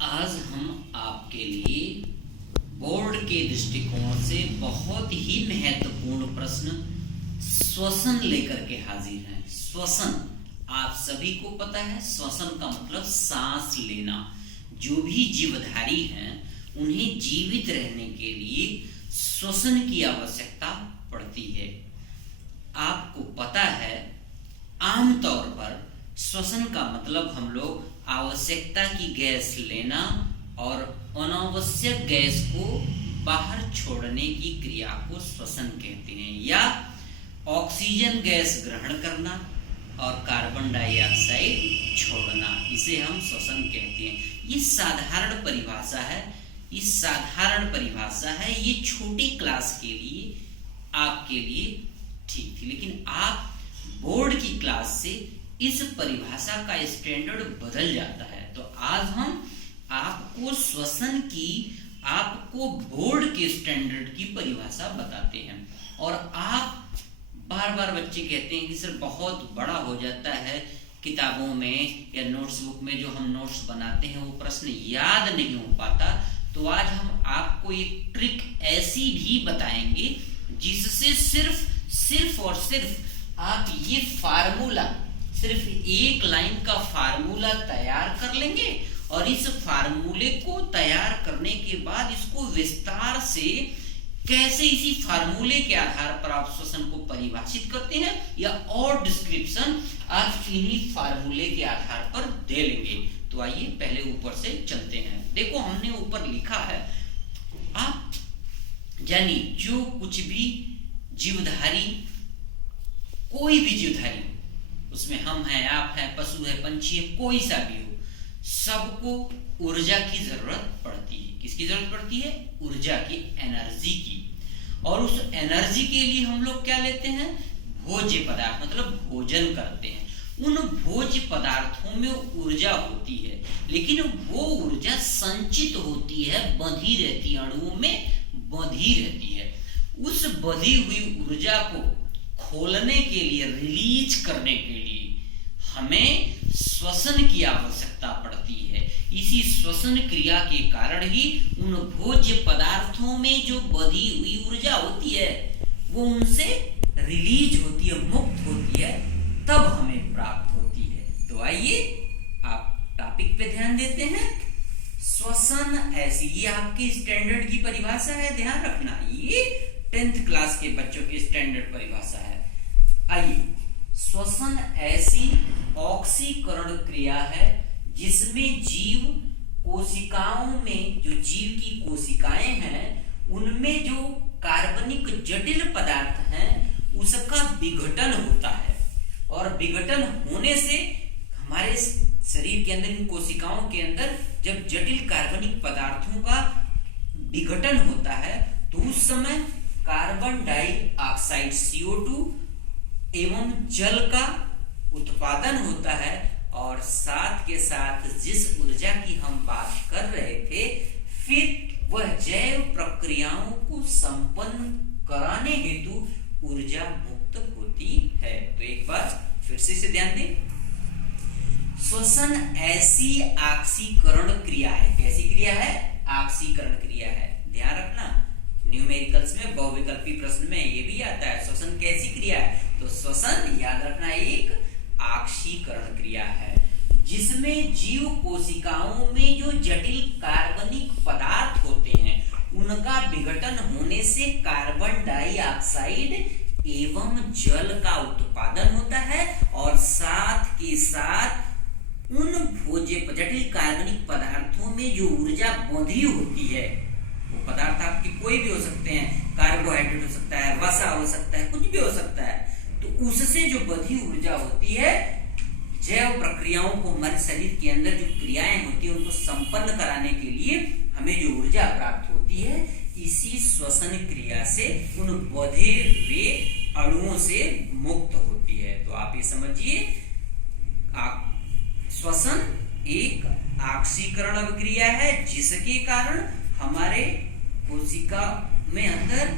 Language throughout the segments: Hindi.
आज हम आपके लिए बोर्ड के दृष्टिकोण से बहुत ही महत्वपूर्ण प्रश्न श्वसन लेकर के हाजिर हैं। श्वसन आप सभी को पता है, श्वसन का मतलब सांस लेना। जो भी जीवधारी हैं उन्हें जीवित रहने के लिए श्वसन की आवश्यकता पड़ती है। आपको पता है, आमतौर पर श्वसन का मतलब हम लोग आवश्यकता की गैस लेना और अनावश्यक गैस को बाहर छोड़ने की क्रिया को श्वसन कहते हैं, या ऑक्सीजन गैस ग्रहण करना और कार्बन डाइऑक्साइड छोड़ना, इसे हम श्वसन कहते हैं। ये साधारण परिभाषा है, ये छोटी क्लास के लिए आपके लिए ठीक थी, लेकिन आप बोर्ड की क्लास से इस परिभाषा का स्टैंडर्ड बदल जाता है। तो आज हम आपको श्वसन की, आपको बोर्ड के स्टैंडर्ड की परिभाषा बताते हैं। और आप बार बार बच्चे कहते हैं कि सर बहुत बड़ा हो जाता है, किताबों में या नोट्स बुक में जो हम नोट्स बनाते हैं वो प्रश्न याद नहीं हो पाता। तो आज हम आपको एक ट्रिक ऐसी भी बताएंगे जिससे सिर्फ और सिर्फ आप ये फार्मूला, सिर्फ एक लाइन का फार्मूला तैयार कर लेंगे और इस फार्मूले को तैयार करने के बाद इसको विस्तार से कैसे इसी फार्मूले के आधार पर आप श्वसन को परिभाषित करते हैं या और डिस्क्रिप्शन आप इन्हीं फार्मूले के आधार पर दे लेंगे। तो आइए पहले ऊपर से चलते हैं। देखो हमने ऊपर लिखा है, आप यानी जो कुछ भी जीवधारी, कोई भी जीवधारी, उसमें हम हैं, आप हैं, पशु है, पंछी है, कोई सा भी हो, सबको ऊर्जा की जरूरत पड़ती है। किसकी जरूरत पड़ती है? ऊर्जा की, एनर्जी की। और उस एनर्जी के लिए हम लोग क्या लेते हैं? भोज्य पदार्थ, मतलब भोजन करते हैं। उन भोज्य पदार्थों में ऊर्जा होती है, लेकिन वो ऊर्जा संचित होती है, बंधी रहती है, अणुओं में बंधी रहती है। उस बंधी हुई ऊर्जा को खोलने के लिए, रिलीज करने के लिए हमें श्वसन की आवश्यकता पड़ती है। इसी श्वसन क्रिया के कारण ही उन भोज्य पदार्थों में जो बंधी हुई ऊर्जा होती है वो उनसे रिलीज होती है, मुक्त होती है, तब हमें प्राप्त होती है। तो आइए आप टॉपिक पे ध्यान देते हैं। श्वसन ऐसी, ये आपके स्टैंडर्ड की परिभाषा है, ध्यान रखना, ये 10th क्लास के बच्चों की स्टैंडर्ड परिभाषा है। आइए, श्वसन ऐसी ऑक्सीकरण क्रिया है जिसमें जीव कोशिकाओं में, जो जीव की कोशिकाएं हैं उनमें जो कार्बनिक जटिल पदार्थ हैं उसका विघटन होता है। और विघटन होने से हमारे शरीर के अंदर, इन कोशिकाओं के अंदर जब जटिल कार्बनिक पदार्थों का विघटन होता है तो उस समय कार्बन डाइऑक्साइड CO2 एवं जल का उत्पादन होता है। और साथ के साथ जिस ऊर्जा की हम बात कर रहे थे, फिर वह जैव प्रक्रियाओं को संपन्न कराने हेतु ऊर्जा मुक्त होती है। तो एक बार फिर से ध्यान दें, श्वसन ऐसी ऑक्सीकरण क्रिया है। कैसी क्रिया है? ऑक्सीकरण क्रिया है। ध्यान रखना, न्यूमेरिकल्स में बहुविकल्पी प्रश्न में ये भी आता है, श्वसन कैसी क्रिया है? तो श्वसन, याद रखना, एक ऑक्सीकरण क्रिया है जिसमें जीव कोशिकाओं में जो जटिल कार्बनिक पदार्थ होते हैं उनका विघटन होने से कार्बन डाइऑक्साइड एवं जल का उत्पादन होता है। और साथ के साथ उन भोज्य जटिल कार्बनिक पदार्थों में जो ऊर्जा बंधी होती है, वो पदार्थ आपके कोई भी हो सकते हैं, कार्बोहाइड्रेट हो सकता है, वसा हो सकता है, कुछ भी हो सकता है, तो उससे जो बंधी ऊर्जा होती है, जैव प्रक्रियाओं को, हमारे शरीर के अंदर जो क्रियाएं होती है उनको संपन्न कराने के लिए हमें जो ऊर्जा प्राप्त होती है, इसी श्वसन क्रिया से उन बंधे हुए अणुओं से मुक्त होती है। तो आप ये समझिए, श्वसन एक ऑक्सीकरण अभिक्रिया है जिसके कारण हमारे कोशिका में अंदर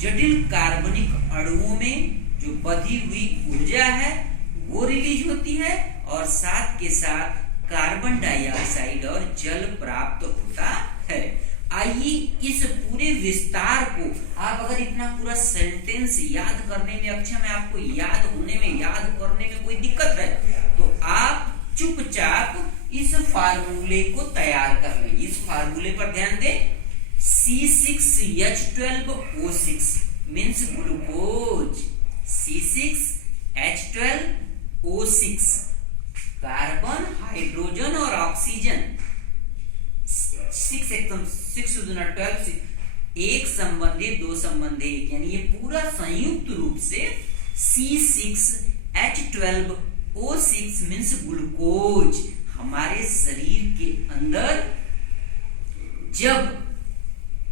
जटिल कार्बनिक अणुओं में जो बंधी हुई ऊर्जा है वो रिलीज होती है, और साथ के साथ कार्बन डाइऑक्साइड और जल प्राप्त होता है। आइए इस पूरे विस्तार को आप अगर इतना पूरा सेंटेंस याद करने में अक्षम है, आपको याद होने में, याद करने में कोई दिक्कत है, तो आप चुपचाप इस फार्मूले को तैयार कर लें। इस फार्मूले पर ध्यान दें। C6H12O6 means glucose. C6H12O6 carbon, hydrogen और ऑक्सीजन। 6 दुना 12, एक संबंधी दो संबंधी एक, यानी ये पूरा संयुक्त रूप से C6H12O6 मीन्स ग्लूकोज हमारे शरीर के अंदर जब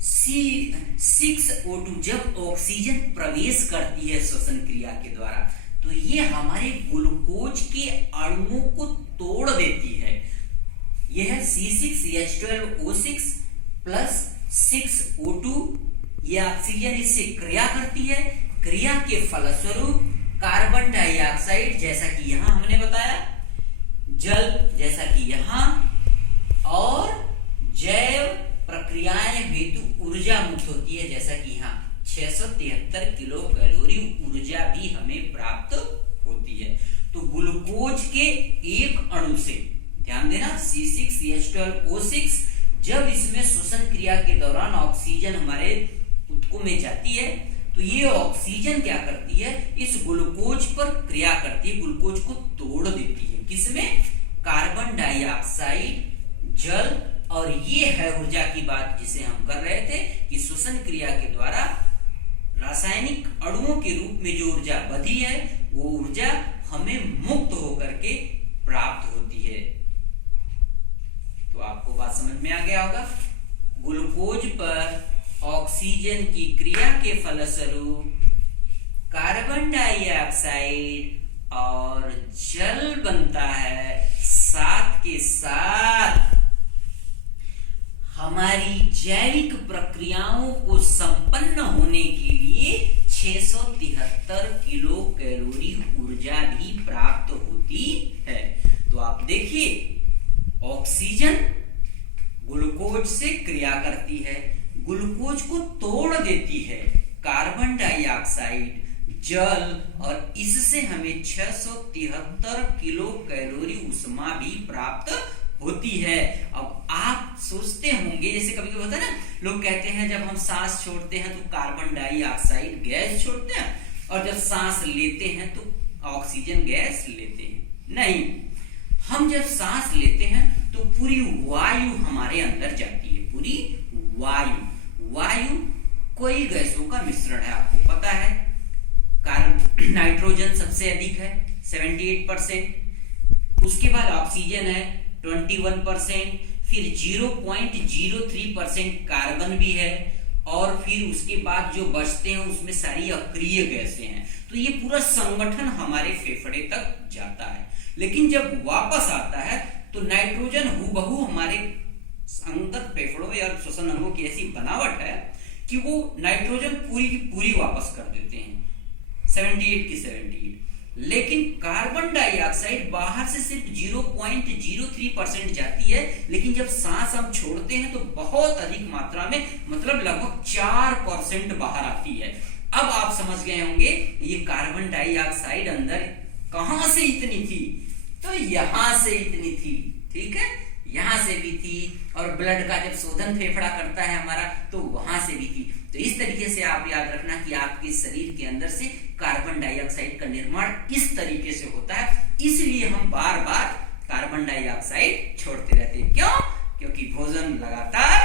C6O2 जब ऑक्सीजन प्रवेश करती है श्वसन क्रिया के द्वारा, तो ये हमारे ग्लूकोज के अणुओं को तोड़ देती है। यह है C6H12O6 प्लस 6O2, यह ऑक्सीजन इससे क्रिया करती है। क्रिया के फलस्वरूप कार्बन डाइऑक्साइड, जैसा कि यहां हमने बताया, जल जैसा कि यहां, और जैव प्रक्रियाएं हेतु ऊर्जा मुक्त होती है, जैसा कि यहां 673 किलो कैलोरी ऊर्जा भी हमें प्राप्त होती है। तो ग्लूकोज के एक अणु से, ध्यान देना, C6H12O6 जब इसमें श्वसन क्रिया के दौरान ऑक्सीजन हमारे ऊतकों में जाती है, तो ये ऑक्सीजन क्या करती है, इस ग्लूकोज पर क्रिया करती है, ग्लूकोज को तोड़ देती है। किसमें? कार्बन डाइऑक्साइड, जल, और ये है ऊर्जा की बात जिसे हम कर रहे थे कि श्वसन क्रिया के द्वारा रासायनिक अणुओं के रूप में जो ऊर्जा बधी है, वो ऊर्जा हमें मुक्त होकर के प्राप्त होती है। तो आपको बात समझ में आ गया होगा। ग्लूकोज पर ऑक्सीजन की क्रिया के फलस्वरूप कार्बन डाइऑक्साइड और जल बनता है, साथ के साथ हमारी जैविक प्रक्रियाओं को संपन्न होने के लिए 673 किलो कैलोरी ऊर्जा भी प्राप्त होती है। तो आप देखिए, ऑक्सीजन ग्लूकोज से क्रिया करती है, ग्लूकोज को तोड़ देती है, कार्बन डाइऑक्साइड, जल, और इससे हमें 673 किलो कैलोरी ऊष्मा भी प्राप्त होती है। अब आप सोचते होंगे, जैसे कभी कभी होता है ना, लोग कहते हैं जब हम सांस छोड़ते हैं तो कार्बन डाइऑक्साइड गैस छोड़ते हैं, और जब सांस लेते हैं तो ऑक्सीजन गैस लेते हैं। नहीं, हम जब सांस लेते हैं तो पूरी वायु हमारे अंदर जाती है, पूरी वायु कोई गैसों का मिश्रण है, आपको पता है। नाइट्रोजन सबसे अधिक है 78%, उसके बाद ऑक्सीजन है 21%, फिर 0.03% कार्बन भी है, और फिर उसके बाद जो बचते हैं उसमें सारी अक्रिय गैसें हैं। तो ये पूरा संगठन हमारे फेफड़े तक जाता है, लेकिन जब वापस आता है तो नाइट्रोजन हूबहू हमारे अंदर फेफड़ों या श्वसन अंगों की ऐसी बनावट है कि वो नाइट्रोजन पूरी की पूरी वापस कर देते हैं, 78 की 78। लेकिन कार्बन डाइऑक्साइड बाहर से सिर्फ 0.03% जाती है, लेकिन जब सांस हम छोड़ते हैं तो बहुत अधिक मात्रा में, मतलब लगभग 4% बाहर आती है। अब आप समझ गए होंगे ये कार्बन डाइऑक्साइड अंदर कहां से इतनी थी, तो यहां से इतनी थी, ठीक है, यहां से भी थी, और ब्लड का जब शोधन फेफड़ा करता है हमारा तो वहां से भी थी। तो इस तरीके से आप याद रखना कि आपके शरीर के अंदर से कार्बन डाइऑक्साइड का निर्माण इस तरीके से होता है, इसलिए हम बार बार कार्बन डाइऑक्साइड छोड़ते रहते हैं। क्यों? क्योंकि भोजन लगातार,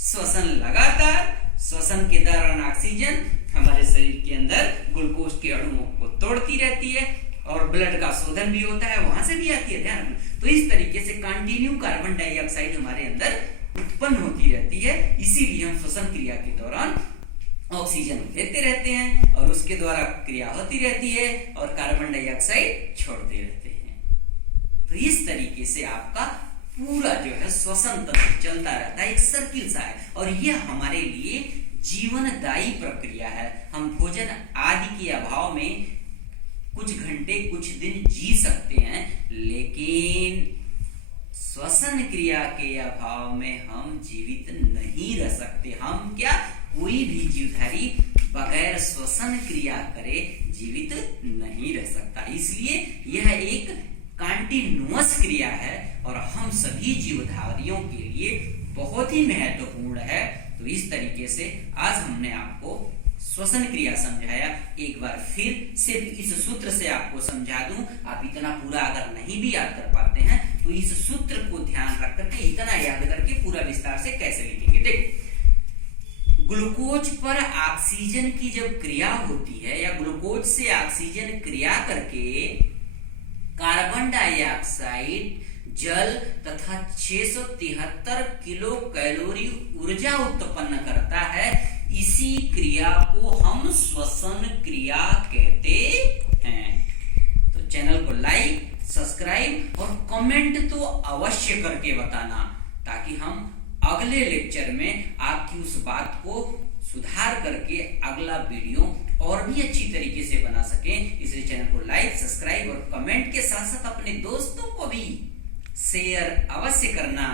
श्वसन लगातार, श्वसन के दौरान ऑक्सीजन हमारे शरीर के अंदर ग्लूकोज के अणुओं को तोड़ती रहती है, और ब्लड का शोधन भी होता है, वहां से भी आती है, ध्यान रखना। तो इस तरीके से कंटिन्यू कार्बन डाइऑक्साइड हमारे अंदर उत्पन्न होती रहती है, इसीलिए हम श्वसन क्रिया के दौरान ऑक्सीजन लेते रहते हैं और उसके द्वारा क्रिया होती रहती है और कार्बन डाइऑक्साइड छोड़ते रहते हैं। तो इस तरीके से आपका पूरा जो है श्वसन तंत्र चलता रहता है, एक सर्किल सा है, और यह हमारे लिए जीवनदायी प्रक्रिया है। हम भोजन आदि के अभाव में कुछ घंटे कुछ दिन जी सकते हैं, लेकिन क्रिया के अभाव में हम जीवित नहीं रह सकते। हम क्या, कोई भी जीवधारी बगैर श्वसन क्रिया करे जीवित नहीं रह सकता। इसलिए यह एक कंटिन्यूअस क्रिया है और हम सभी जीवधारियों के लिए बहुत ही महत्वपूर्ण है। तो इस तरीके से आज हमने आपको श्वसन क्रिया समझाया। एक बार फिर सिर्फ इस सूत्र से आपको समझा दूं, आप इतना पूरा अगर नहीं भी याद कर पाते हैं तो इस सूत्र को ध्यान रख करके इतना याद करके पूरा विस्तार से कैसे लिखेंगे। देखो, ग्लूकोज पर ऑक्सीजन की जब क्रिया होती है या ग्लूकोज से ऑक्सीजन क्रिया करके कार्बन डाइऑक्साइड, जल तथा 673 किलो कैलोरी ऊर्जा उत्पन्न करता है, इसी क्रिया को हम श्वसन क्रिया कहते हैं। तो चैनल को लाइक, सब्सक्राइब और कमेंट तो अवश्य करके बताना, ताकि हम अगले लेक्चर में आपकी उस बात को सुधार करके अगला वीडियो और भी अच्छी तरीके से बना सकें। इसलिए चैनल को लाइक, सब्सक्राइब और कमेंट के साथ साथ अपने दोस्तों को भी शेयर अवश्य करना।